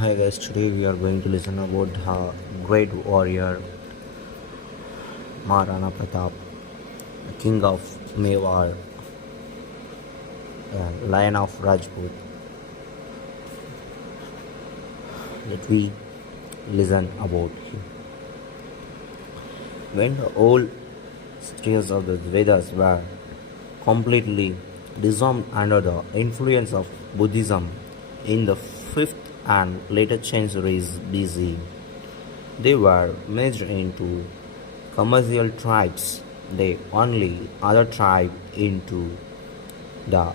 Hi guys, today we are going to listen about the great warrior Maharana Pratap, the king of Mewar, lion of Rajput. Let we listen about him. When the old stories of the Vedas were completely dissolved under the influence of Buddhism in the 5th and later centuries BC, they were merged into commercial tribes. The only other tribe into the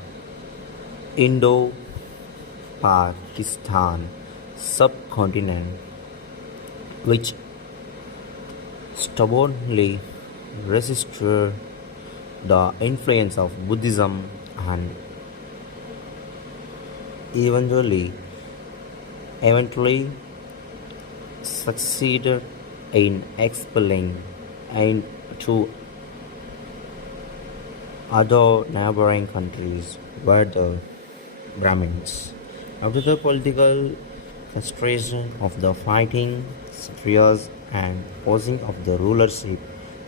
Indo-Pakistan subcontinent, which stubbornly resisted the influence of Buddhism and eventually eventually succeeded in expelling into other neighboring countries were the Brahmins. After the political frustration of the fighting Kshatriyas and posing of the rulership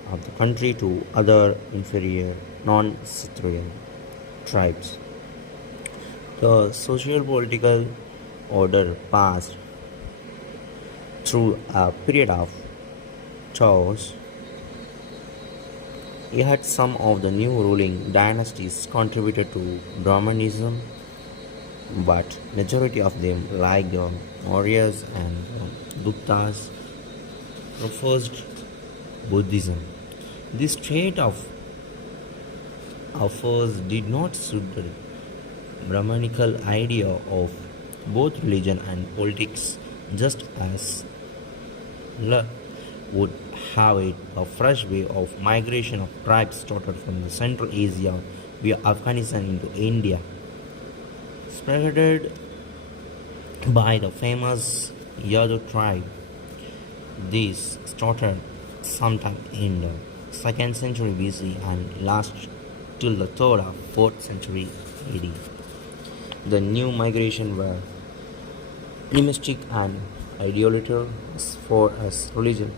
of the country to other inferior non-Kshatriya tribes, the social-political order passed through a period of chaos. Yet some of the new ruling dynasties contributed to Brahmanism, but majority of them, like the Mauryas and the Guptas, professed Buddhism. This state of affairs did not suit the Brahmanical idea of both religion and politics, just as La would have it. A fresh wave of migration of tribes started from the Central Asia via Afghanistan into India, spearheaded by the famous Yadu tribe. This started sometime in the 2nd century BC and lasted till the 3rd or 4th century AD. The new migration were animistic and ideological as far as religion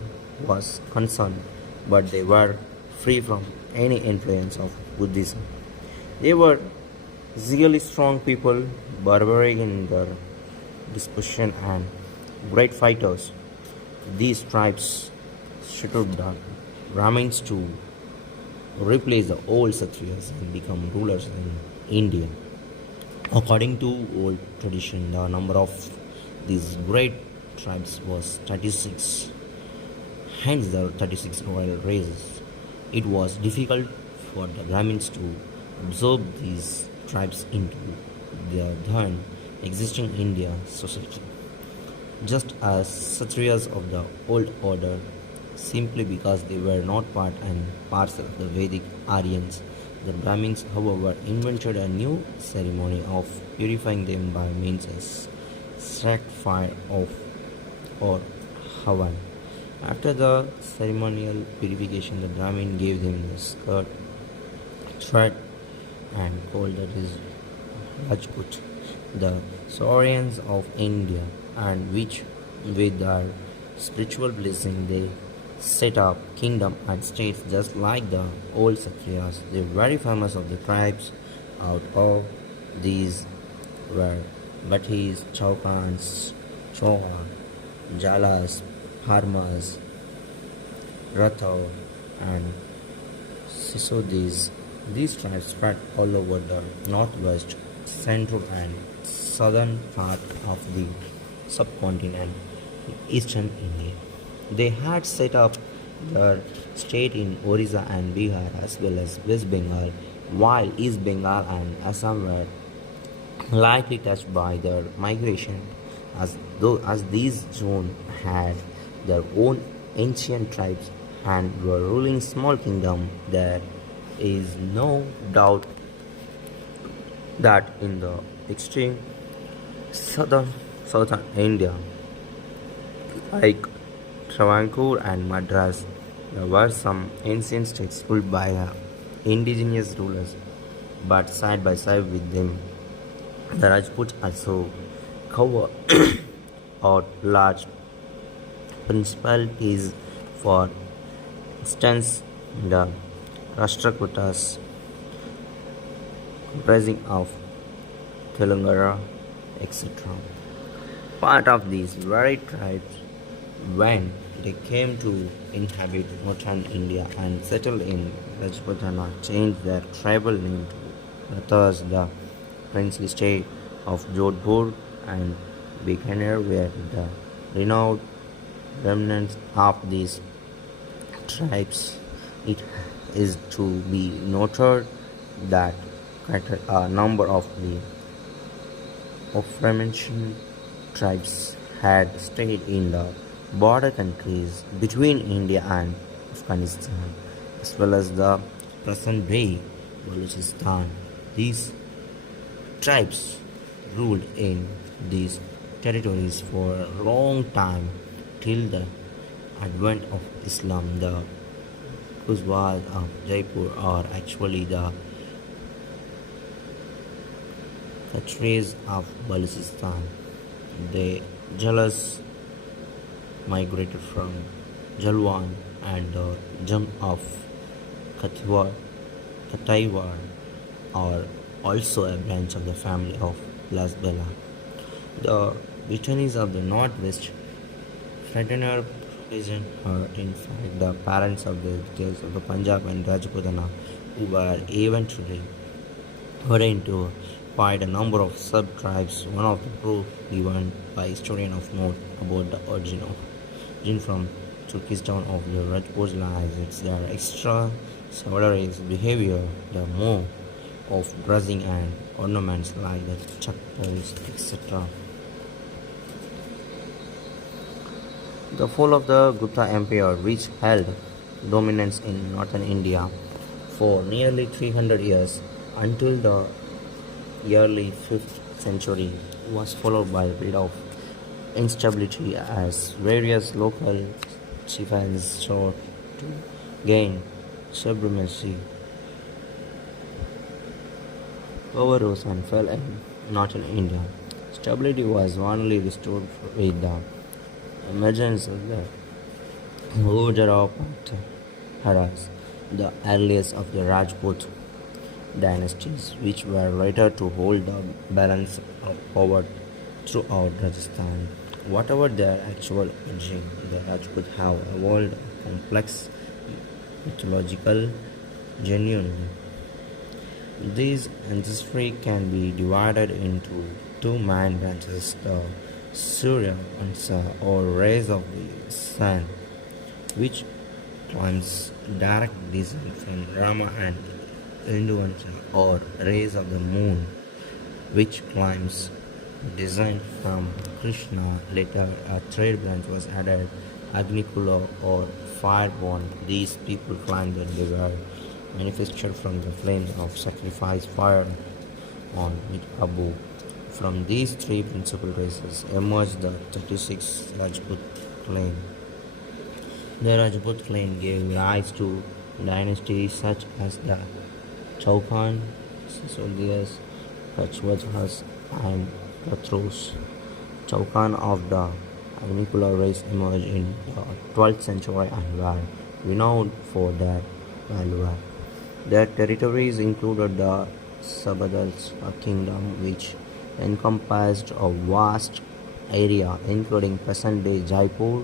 was concerned, but they were free from any influence of Buddhism. They were really strong people, barbaric in their disposition and great fighters. These tribes shuttered the Brahmins to replace the old Kshatriyas and become rulers in India. According to old tradition, the number of these great tribes was 36, hence the 36 royal races. It was difficult for the Brahmins to absorb these tribes into their then existing India society, just as Kshatriyas of the old order, simply because they were not part and parcel of the Vedic Aryans. The Brahmins, however, invented a new ceremony of purifying them by means of sacrifice of or Havan. After the ceremonial purification, the Brahmin gave them the skirt, thread, and called that is Rajput, the Saurians of India, and which, with their spiritual blessing, they set up kingdom and states just like the old Kshatriyas. The very famous of the tribes out of these were Bhattis, Chaukans, Chauhan, Jalas, Parmas, Rathor, and Sisodis. These tribes spread all over the northwest, central, and southern part of the subcontinent in eastern India. They had set up their state in Orissa and Bihar as well as West Bengal, while East Bengal and Assam were likely touched by their migration, as these zones had their own ancient tribes and were ruling small kingdom. There is no doubt that in the extreme southern India, like Travancore and Madras, there were some ancient states ruled by indigenous rulers, but side by side with them, the Rajputs also cover out large principalities, for instance, the Rashtrakutas, comprising of Telangana, etc. Part of these very tribes, when they came to inhabit northern India and settle in Rajputana, changed their tribal name to thus the princely state of Jodhpur and Bikaner were the renowned remnants of these tribes. It is to be noted that quite a number of the aforementioned tribes had stayed in the border countries between India and Afghanistan, as well as the present day Balochistan. These tribes ruled in these territories for a long time till the advent of Islam. The Kuzwal of Jaipur are actually the Khatris of Balochistan. The Jalas migrated from Jalwan and the Jam of Kataiwar are also a branch of the family of Lasbela. The Britannies of the Northwest Fraternal region are in fact the parents of the details of the Punjab and Rajputana, who were eventually divided into quite a number of sub-tribes. One of the proof given by historian of note about the origin from Turkestan of the Rajputs lies its their extra chivalrous behavior, the move of dressing and ornaments like the chappals, etc. The fall of the Gupta Empire, which held dominance in northern India for nearly 300 years until the early 5th century, was followed by a period of instability as various local chieftains sought to gain supremacy over rose and fell in northern India. Stability was only restored with the emergence of the Gujarat Haras, the earliest of the Rajput dynasties, which were later to hold the balance of power throughout Rajasthan. Whatever their actual origin, the Rajput have evolved a complex mythological genuine. This ancestry can be divided into two main branches, the Surya Vansa or rays of the sun, which claims direct descent from Rama, and Hinduvansa or rays of the moon, which claims descent from Krishna. Later, a third branch was added, Agnikula or fireborn. These people claimed that they were manufactured from the flames of sacrifice fire on with Abu. From these three principal races emerged the 36 Rajput clan. The Rajput clan gave rise to dynasties such as the Chauhan, Sisodias, Kachwajhas, and Kathros. Chauhan of the Agnikula race emerged in the 12th century and were renowned for their valor. Their territories included the Sabadals, a kingdom which encompassed a vast area including present-day Jaipur,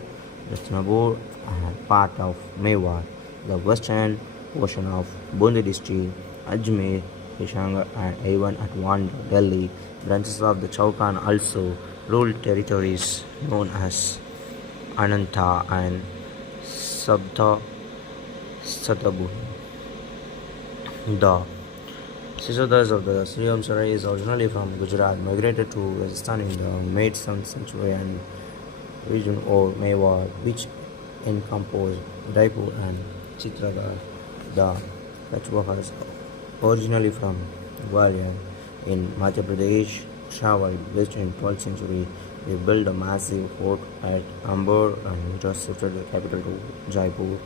Ratnapur, and part of Mewar, the western portion of Bundi district, Ajmer, Kishangar, and even at one Delhi. Branches of the Chauhan also ruled territories known as Ananta and Sabta Satabur. The Sisodas of the Sriam Sarai is originally from Gujarat, migrated to Rajasthan in the mid-7th century and region or Mewar, which encompassed Jaipur and Chitragarh. The Kachwahas, originally from Gwalior in Madhya Pradesh, traveled west in 12th century. They built a massive fort at Amber and just shifted the capital to Jaipur.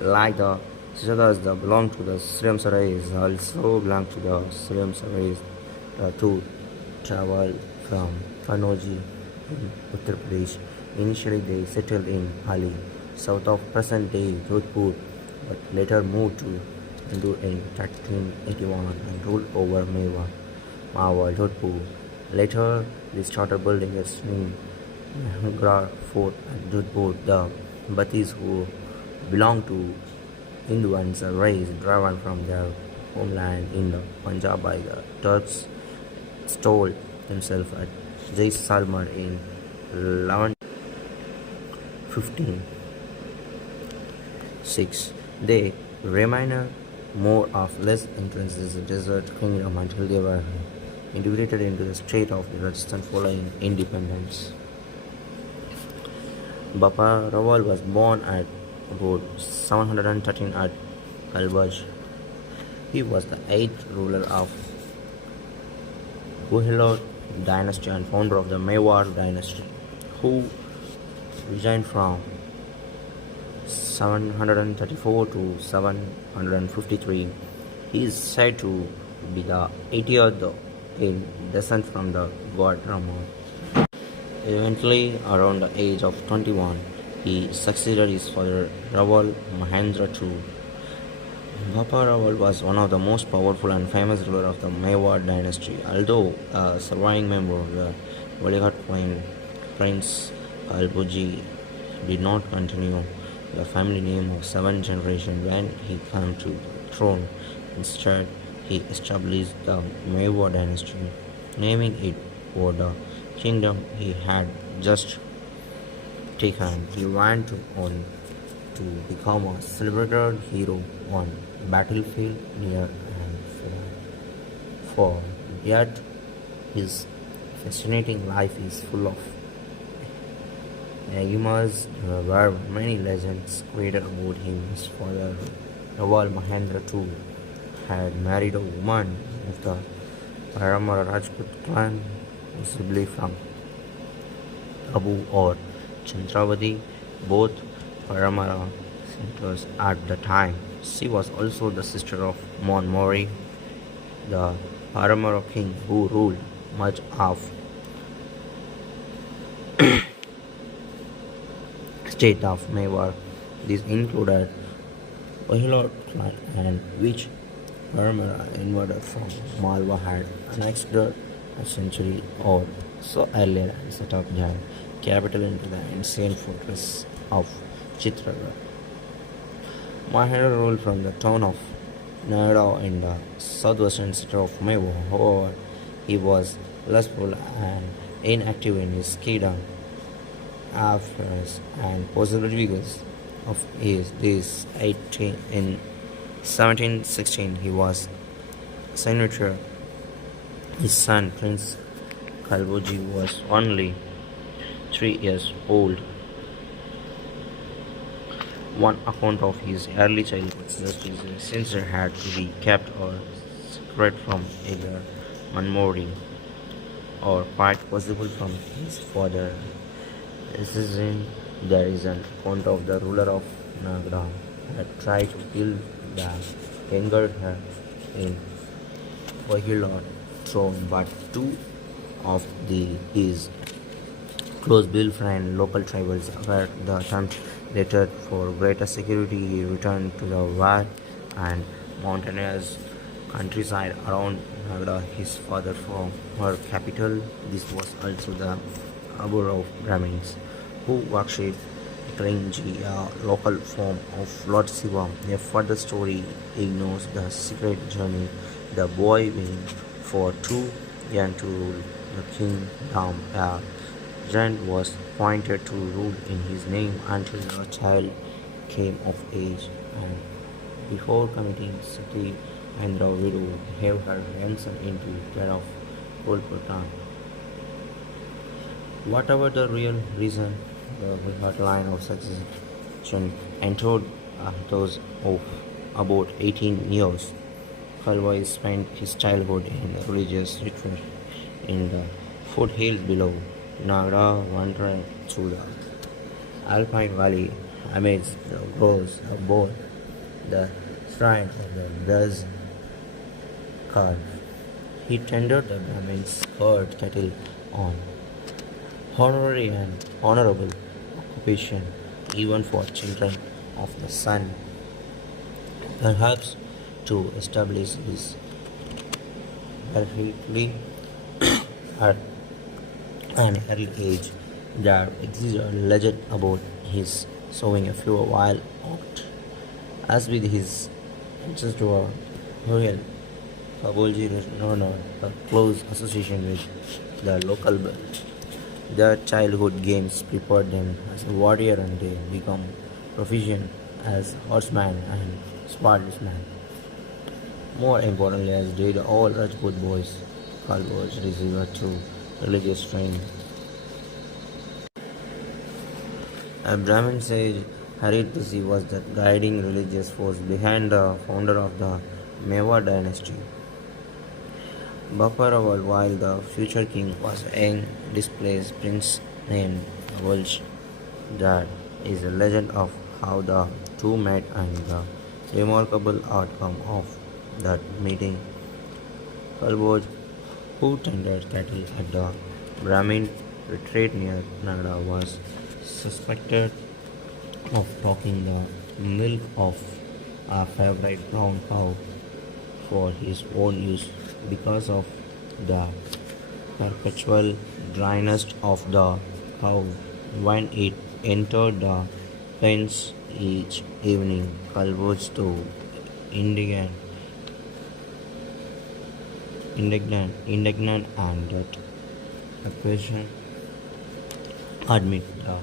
Like the Sisadas that belong to the Sriam Sarais also belong to the Sriam Sarais. The two traveled from Kanoji in Uttar Pradesh. Initially, they settled in Hali, south of present-day Jodhpur, but later moved to Indur in 1381 and ruled over Maha, Jodhpur. Later, they started building a new Nagarhar fort at Jodhpur. The Batis who belonged to Hinduans are raised, driven from their homeland in the Punjab by the Turks, stole themselves at Jaisalmer in 1156. They remained more or less entrenched in the desert kingdom until they were integrated into the state of Rajasthan following independence. Bappa Rawal was born at about 713 at Kalbaj. He was the eighth ruler of Guhilot dynasty and founder of the Mewar dynasty, who reigned from 734 to 753. He is said to be the 80th in descent from the god Rama. Eventually, around the age of 21, he succeeded his father Rawal Mahendra II. Bappa Rawal was one of the most powerful and famous rulers of the Mewar dynasty. Although a surviving member of the Valihat clan, Prince Kalbuji did not continue the family name of seventh generation when he came to the throne. Instead, he established the Mewar dynasty, naming it for the kingdom he had just taken. He went on to become a celebrated hero on battlefield near and far. Yet his fascinating life is full of enigmas. There were many legends created about him. His father, Rawal Mahendra II, had married a woman of the Paramara Rajput clan, possibly from Abu or Chandravati, both Paramara centers at the time. She was also the sister of Mon Mori, the Paramara king who ruled much of state of Mewar. This included Ohilot clan and which Paramara invaded from Malwa had annexed a century or so earlier and set up their capital into the ancient fortress of Chitragarh. Mahendra ruled from the town of Noida in the southwestern center of Mewar. However, he was lustful and inactive in his kingdom affairs and possibly because of his this 18 in 1716 he was senator. His son Prince Kalbuji was only 3 years old. One account of his early childhood suggests his sincere had to be kept a secret from either Manmori or quite possible from his father. There is an account of the ruler of Nagra had tried to kill the younger heir in Vahilot throne, but two of his close Bill friend local tribals were the attempt later for greater security. He returned to the wide and mountainous countryside around Nagra, his father from her capital. This was also the abode of Brahmins, who worshipped Krinji, a local form of Lord Shiva. A further story ignores the secret journey the boy went for too young to rule the kingdom. A giant was appointed to rule in his name until the child came of age, and before committing sati and the widow gave her young son into care of Kolkata. Whatever the real reason, the Wilhot line of succession entered those of about 18 years. Kalwai spent his childhood in religious retreat in the foothills below. Nagra wandered through the Alpine Valley amidst the groves of both the shrine of the Daz Khan. He tended the Brahmin's herd cattle on honorary and honorable occupation even for children of the sun, perhaps to establish his perfectly at an early age. There exists a legend about his sowing a few wild oats. As with his ancestor Royal Kabolji Rana, a close association with the local belt. Their childhood games prepared them as a warrior and they become proficient as horseman and swordsman. More importantly, as did all Rajput boys, Kalboj received a true religious training. A Brahmin sage, Haritasi was the guiding religious force behind the founder of the Mewar dynasty. Baparawal, while the future king was a young, displaced prince named Volj. That is a legend of how the two met and the remarkable outcome of that meeting. Kalboj, who tended cattle at the Brahmin retreat near Nagda, was suspected of taking the milk of a favorite brown cow for his own use because of the perpetual dryness of the cow when it entered the pens each evening. Calvo's too indignant, indignant and that accusation admit the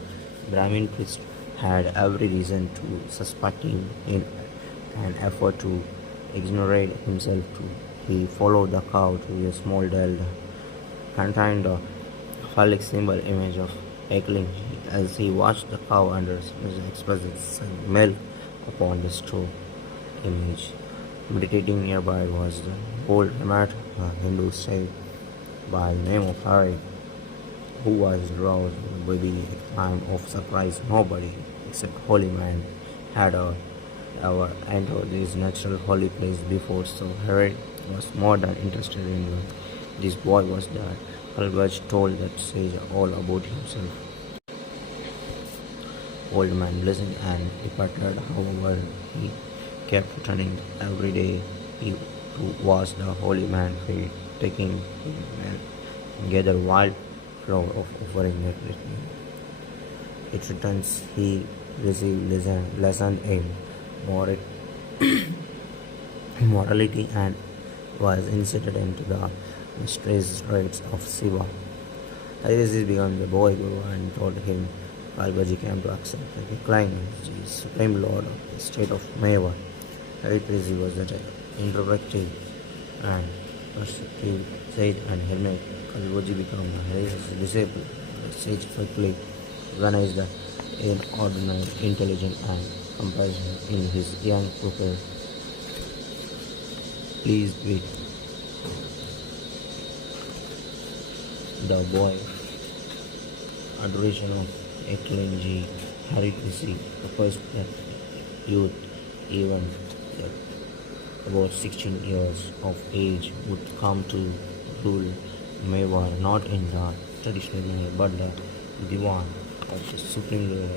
Brahmin priest had every reason to suspect him in an effort to exonerate himself. He followed the cow to a small dell that contained the phallic symbol image of Ekling. As he watched the cow under his expressive milk upon the straw image. Meditating nearby was the old Ramat, a Hindu saint by the name of Hari, who was roused by the time of surprise. Nobody except holy man had ever entered this natural holy place before, so Herod was more than interested in this boy was that Albert told that sage all about himself. Old man listened and departed. However, he kept returning every day he to watch the holy man feed, taking him and gather wild flower of offering it. It returns he received lesson in moral, morality and was initiated into the mysterious rites of Shiva. Haridasis became the boy guru and told him Kalbaji came to accept and decline as the supreme lord of the state of Mewar. Haridasis was that introspective and perceptive sage and hermit. Kalbaji became Haridasis' disciple. The sage quickly recognized the inordinate intelligence and compassion in his young pupil. Pleased with the boy adoration of Eklenji Haritisi, the first that youth, even at about 16 years of age, would come to rule Mewar not in the traditional manner but the Diwan of the supreme ruler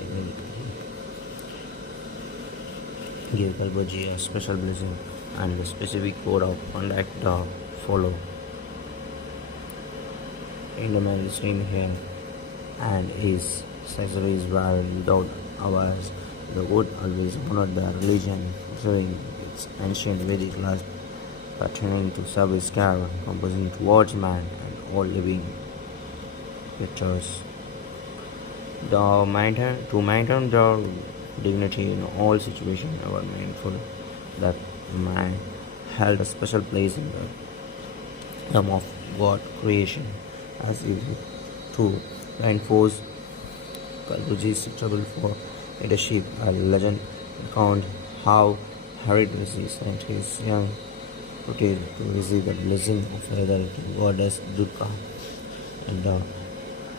gave Kalbaji a special blessing and the specific code of conduct to follow. Indian listening here and his accessories were without hours. The wood always honored the religion, preserving its ancient Vedic laws pertaining to service care, composing towards man and all living creatures. To maintain their dignity in all situations, they were mindful that man held a special place in the realm of God creation, as if to reinforce Kalbuji's trouble for leadership. A legend recounts how Haridwasi sent his young protege to receive the blessing of either goddess Durga at the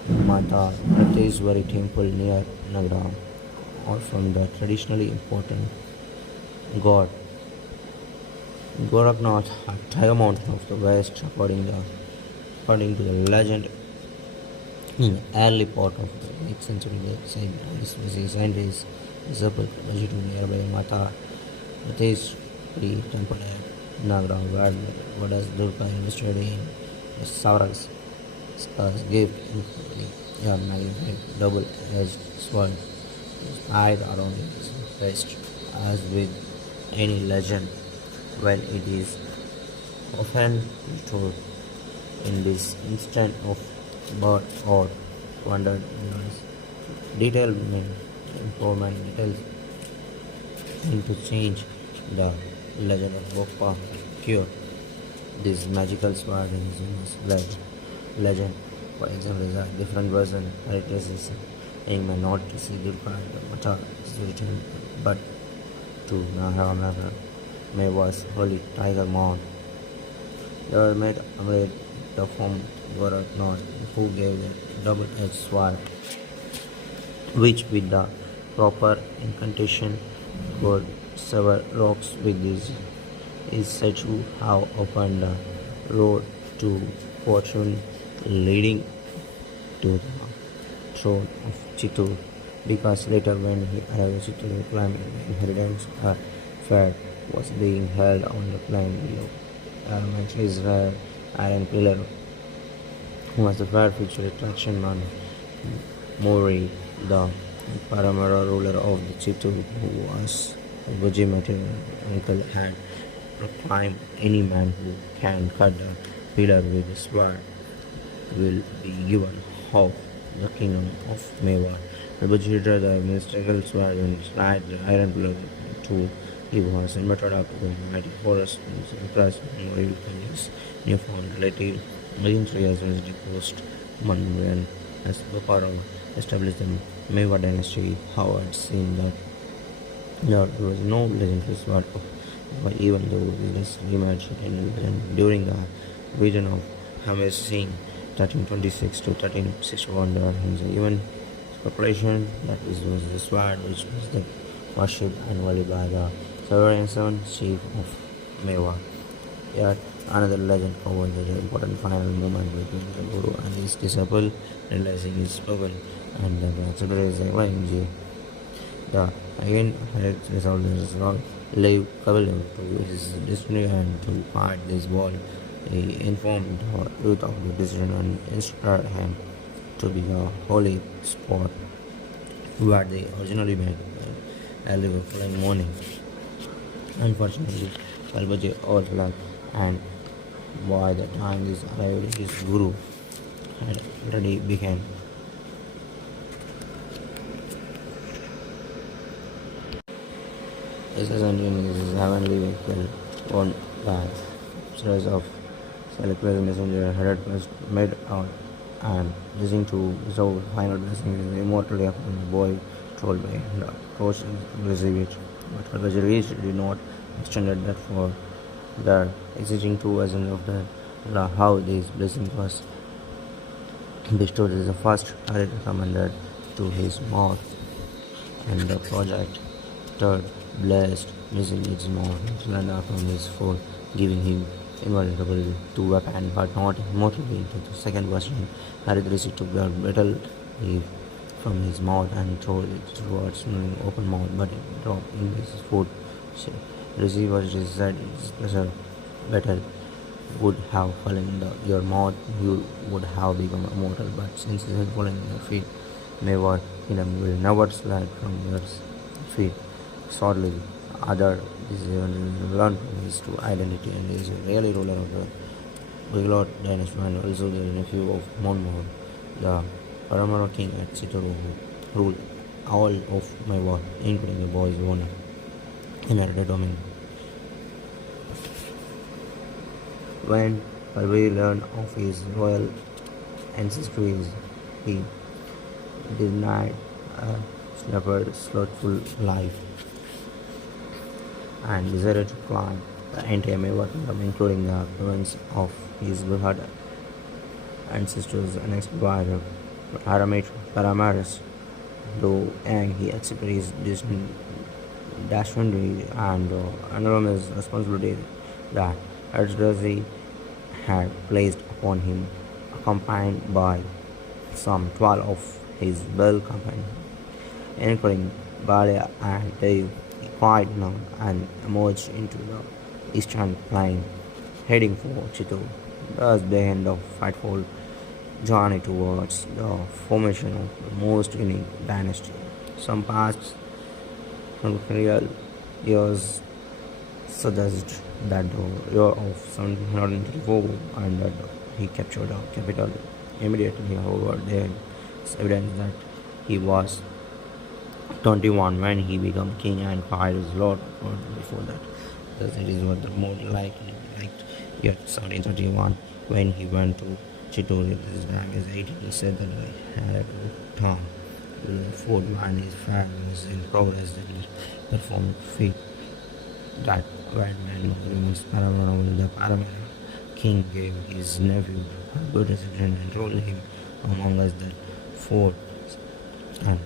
Mata Prateshwari temple near Nagara, or from the traditionally important god Goraknath at higher mountain of the west. According to the legend, In early part of the 8th century, the scientists discovered to nearby Mata, Pradesh, temple at Nagra, where Goddess Durga invested in the Saurals. Scars gave a magnified double-edged sword tied around his waist. As with any legend, when it is often told in this instant of birth or wondered detail improvement details to change the legend of Boppa cure. This magical sword in legend, for example, is a different version characterizes in may not to see Durga and Mata is written, but to Maha may was holy tiger mount. They were made with the form Gorak North, who gave the double-edged sword, which with the proper incantation could sever rocks with this is said to have opened the road to fortune leading to the throne of Chittor. Because later when he arrived at Chittor, claiming inheritance fair was being held on the plain below. Mentioned rare iron pillar who was the fair featured attraction on Mori, the Paramara ruler of the Chittor, who was a Vajimati uncle, had proclaimed any man who can cut the pillar with a sword will be given half the kingdom of Meva. The Vajira, the mystical sword, and slide the iron pillar to he was invited up to the mighty forest and impressed Mori with his newfound relative. Within 3 years, the post Mandarin as Boparo established the Meva dynasty. Howard seen that there was no legendary sword of but even though this rematch during the region of Hamed Singh 1326 to 1361 there is even speculation that this was the sword which was the worshipped annually by the sovereign son chief of Mewa. Yet another legend covers the important final moment between the Guru and his disciple realizing his struggle and the consider is a the again had resolved his wrong leave Kabilam to his destiny and to fight this war. He informed the youth of the decision and instructed him to be a holy spot where they originally met early the following morning. Unfortunately, Kalbaji overslept and by the time this arrived his guru had already begun. This is Indian is heavenly vehicle owned by series of selected messenger headed first made out and listening to so final blessing is immortally upon the boy told by the coach to receive it. But Kalbajari did not extend that for the existing two versions of the how this blessing was bestowed is the first Harry recommended to his mouth and the project third blessed missing its mouth surrender from his foe, giving him invulnerable to weapon but not immortality to the second version. Haridrisi took the metal leaf from his mouth and threw it towards an open mouth, but it dropped in his foot. Receiver said his pressure better would have fallen in your mouth, you would have become immortal. But since it has fallen in your feet, never kingdom will never slide from your feet. Shortly, other is learned from his true identity and is really ruler of the Biglot dynasty and also the nephew of Monmouth, the Paramara king at Chittoor who ruled all of Mewar, including the boy's owner, inherited domain. When Kalvi learned of his royal ancestry, he denied a slothful life and decided to climb the entire Mewar kingdom, including the province of his blood ancestors annexed by the Paramaris. Though Yang he accepted his dastardly and enormous responsibility that Archduke had placed upon him, accompanied by some 12 of his well companions, including Balia and Dave, quieted down and emerged into the eastern plain, heading for Chittor. Thus began the fateful journey towards the formation of the most unique dynasty. Some past real years suggest that the year of 1724 and that he captured the capital immediately. However, there is evidence that he was 21 when he became king and fired his lord before that. Thus, it is what the more likely, like yet 1731 when he went to Chittor with his rank as 18. He said that he had a town. The fourth man his fire was in progress that he performed feat that white man remains paramount. The paramount king gave his nephew a good reception and told him among us that fort and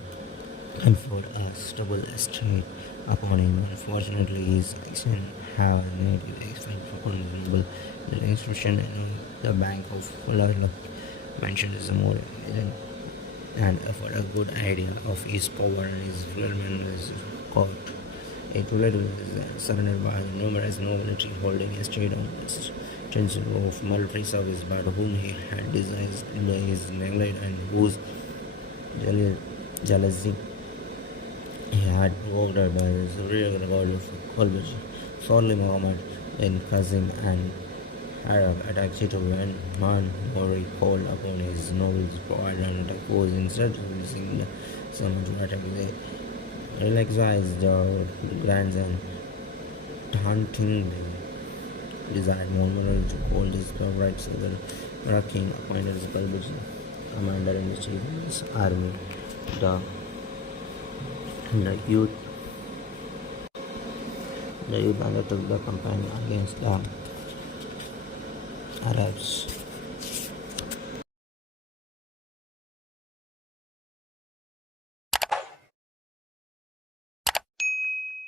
conferred a stable estate upon him. Unfortunately, his action have a negative effect upon the noble. The inscription in the Bank of Fullerlock mentioned is more evident and afford a good idea of his power and his fulfillment is court. It related is surrounded by numerous nobility holding a state on the chancellor of military service, but whom he had despised his neglect and whose jealousy he had provoked by his real regard of Kolbaji. Sorely Muhammad then Kazim and Arab attacked Chittor when Manori called upon his nobles to provide an attack force instead of using the summon to attack. They exiled their grandson Hunting desired Manori to hold his favorite so the Iraq king appointed his Kolbaji commander in the chief of his army. The the youth undertook the campaign against the Arabs.